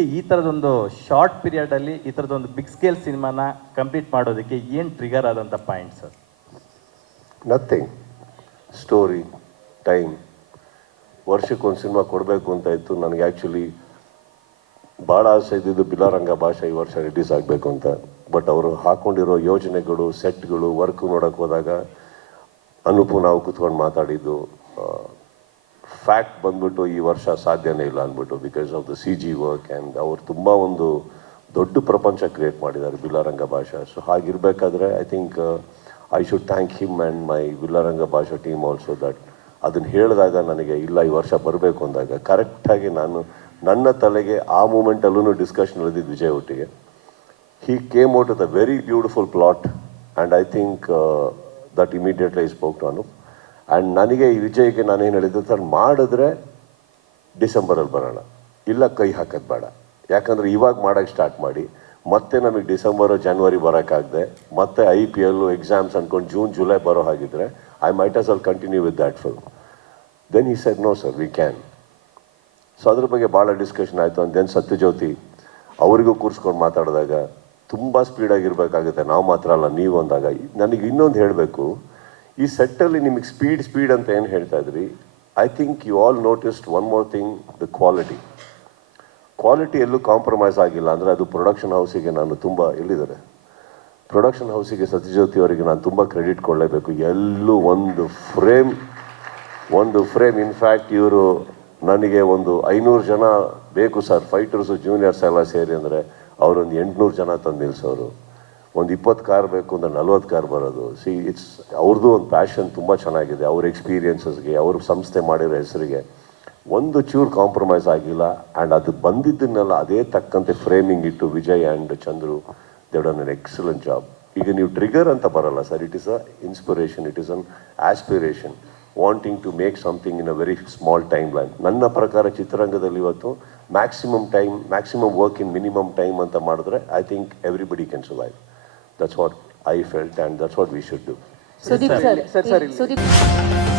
ಈ ಥರದೊಂದು ಶಾರ್ಟ್ ಪೀರಿಯಡಲ್ಲಿ ಈ ಥರದೊಂದು big scale ಸಿನಿಮಾನ ಕಂಪ್ಲೀಟ್ ಮಾಡೋದಕ್ಕೆ ಏನು ಟ್ರಿಗರ್ ಆದಂಥ point sir? Nothing. Story, time. ವರ್ಷಕ್ಕೊಂದು ಸಿನಿಮಾ ಕೊಡಬೇಕು ಅಂತ ಇತ್ತು. ನನಗೆ ಆ್ಯಕ್ಚುಲಿ ಭಾಳ ಆಸೆ ಇದ್ದಿದ್ದು ಬಿಲಾರಂಗ ಭಾಷೆ ಈ ವರ್ಷ ರಿಲೀಸ್ ಆಗಬೇಕು ಅಂತ. ಬಟ್ ಅವರು ಹಾಕ್ಕೊಂಡಿರೋ ಯೋಜನೆಗಳು, ಸೆಟ್ಗಳು, ವರ್ಕ್ ನೋಡೋಕೆ ಹೋದಾಗ ಅನುಪು ನಾವು ಕೂತ್ಕೊಂಡು ಮಾತಾಡಿದ್ದು ಫ್ಯಾಕ್ಟ್ ಬಂದ್ಬಿಟ್ಟು ಈ ವರ್ಷ ಸಾಧ್ಯನೇ ಇಲ್ಲ ಅಂದ್ಬಿಟ್ಟು, because of the CG work. And ಅವರು ತುಂಬ ಒಂದು ದೊಡ್ಡ ಪ್ರಪಂಚ ಕ್ರಿಯೇಟ್ ಮಾಡಿದ್ದಾರೆ ಬಿಲಾರಂಗ ಭಾಷಾ. ಸೊ ಹಾಗಿರಬೇಕಾದ್ರೆ I think I should thank him and my Billa Ranga Baasha team also. That ಅದನ್ನು ಹೇಳಿದಾಗ ನನಗೆ ಇಲ್ಲ ಈ ವರ್ಷ ಬರಬೇಕು ಅಂದಾಗ ಕರೆಕ್ಟಾಗಿ ನನ್ನ ತಲೆಗೆ ಆ ಮೂಮೆಂಟಲ್ಲೂ ಡಿಸ್ಕಷನ್ ನಡೆದಿದ್ದು ವಿಜಯ್ ಒಟ್ಟಿಗೆ. He came out with a very beautiful plot and I think that immediately I spoke to Anoop. And ನನಗೆ ಈ ವಿಜಯ್ಗೆ ನಾನೇನು ಹೇಳಿದ್ದು ಸರ್, ಮಾಡಿದ್ರೆ ಡಿಸೆಂಬರಲ್ಲಿ ಬರೋಣ, ಇಲ್ಲ ಕೈ ಹಾಕೋದು ಬೇಡ. ಯಾಕಂದರೆ ಇವಾಗ ಮಾಡೋಕ್ಕೆ ಸ್ಟಾರ್ಟ್ ಮಾಡಿ ಮತ್ತೆ ನಮಗೆ ಡಿಸೆಂಬರು ಜನವರಿ ಬರೋಕ್ಕಾಗದೆ ಮತ್ತೆ IPL ಎಕ್ಸಾಮ್ಸ್ ಅಂದ್ಕೊಂಡು ಜೂನ್ ಜುಲೈ ಬರೋ ಹಾಗಿದ್ರೆ I might as well continue with that film. Then he said no sir, we can. So ಅದ್ರ ಬಗ್ಗೆ ಭಾಳ ಡಿಸ್ಕಷನ್ ಆಯಿತು. ಆ್ಯಂಡ್ ದೆನ್ ಸತ್ಯಜ್ಯೋತಿ ಅವರಿಗೂ ಕೂರಿಸ್ಕೊಂಡು ಮಾತಾಡಿದಾಗ ತುಂಬ ಸ್ಪೀಡಾಗಿರಬೇಕಾಗುತ್ತೆ, ನಾವು ಮಾತ್ರ ಅಲ್ಲ ನೀವು ಅಂದಾಗ ನನಗೆ ಇನ್ನೊಂದು ಹೇಳಬೇಕು. ಈ ಸೆಟ್ಟಲ್ಲಿ ನಿಮಗೆ ಸ್ಪೀಡ್ ಅಂತ ಏನು ಹೇಳ್ತಾ ಇದ್ರಿ, I think you all noticed one more thing, the quality ಎಲ್ಲೂ ಕಾಂಪ್ರಮೈಸ್ ಆಗಿಲ್ಲ. ಅಂದರೆ ಅದು ಪ್ರೊಡಕ್ಷನ್ ಹೌಸಿಗೆ ನಾನು ತುಂಬ ಎಲ್ಲಿದ್ದಾರೆ ಪ್ರೊಡಕ್ಷನ್ ಹೌಸಿಗೆ ಸತ್ಯಜ್ಯೋತಿ ಅವರಿಗೆ ನಾನು ತುಂಬ ಕ್ರೆಡಿಟ್ ಕೊಡಲೇಬೇಕು. ಎಲ್ಲೂ ಒಂದು ಫ್ರೇಮ್ ಇನ್ಫ್ಯಾಕ್ಟ್ ಇವರು ನನಗೆ ಒಂದು 500 ಜನ ಬೇಕು ಸರ್ ಫೈಟರ್ಸು ಜೂನಿಯರ್ಸ್ ಎಲ್ಲ ಸೇರಿ ಅಂದರೆ ಅವರೊಂದು 800 ಜನ ತಂದು ನಿಲ್ಲಿಸೋರು. ಒಂದು 20 ಕಾರ್ ಬೇಕು ಅಂದರೆ 40 ಕಾರ್ ಬರೋದು. ಇಟ್ಸ್ ಅವ್ರದ್ದು ಒಂದು ಪ್ಯಾಷನ್ ತುಂಬ ಚೆನ್ನಾಗಿದೆ. ಅವ್ರ ಎಕ್ಸ್ಪೀರಿಯನ್ಸಸ್ಗೆ, ಅವ್ರ ಸಂಸ್ಥೆ ಮಾಡಿರೋ ಹೆಸರಿಗೆ ಒಂದು ಚೂರು ಕಾಂಪ್ರಮೈಸ್ ಆಗಿಲ್ಲ. ಆ್ಯಂಡ್ ಅದು ಬಂದಿದ್ದನ್ನೆಲ್ಲ ಅದೇ ತಕ್ಕಂತೆ ಫ್ರೇಮಿಂಗ್ ಇಟ್ಟು Vijay and Chandru they done an excellent job. ಈಗ ನೀವು ಟ್ರಿಗರ್ ಅಂತ ಬರಲ್ಲ sir, it is a inspiration, it is an aspiration, wanting to make something in a very small time line. ನನ್ನ ಪ್ರಕಾರ ಚಿತ್ರರಂಗದಲ್ಲಿ ಇವತ್ತು maximum work in minimum time ಅಂತ ಮಾಡಿದ್ರೆ I think everybody can survive. That's what I felt and that's what we should do. Sudeep sir.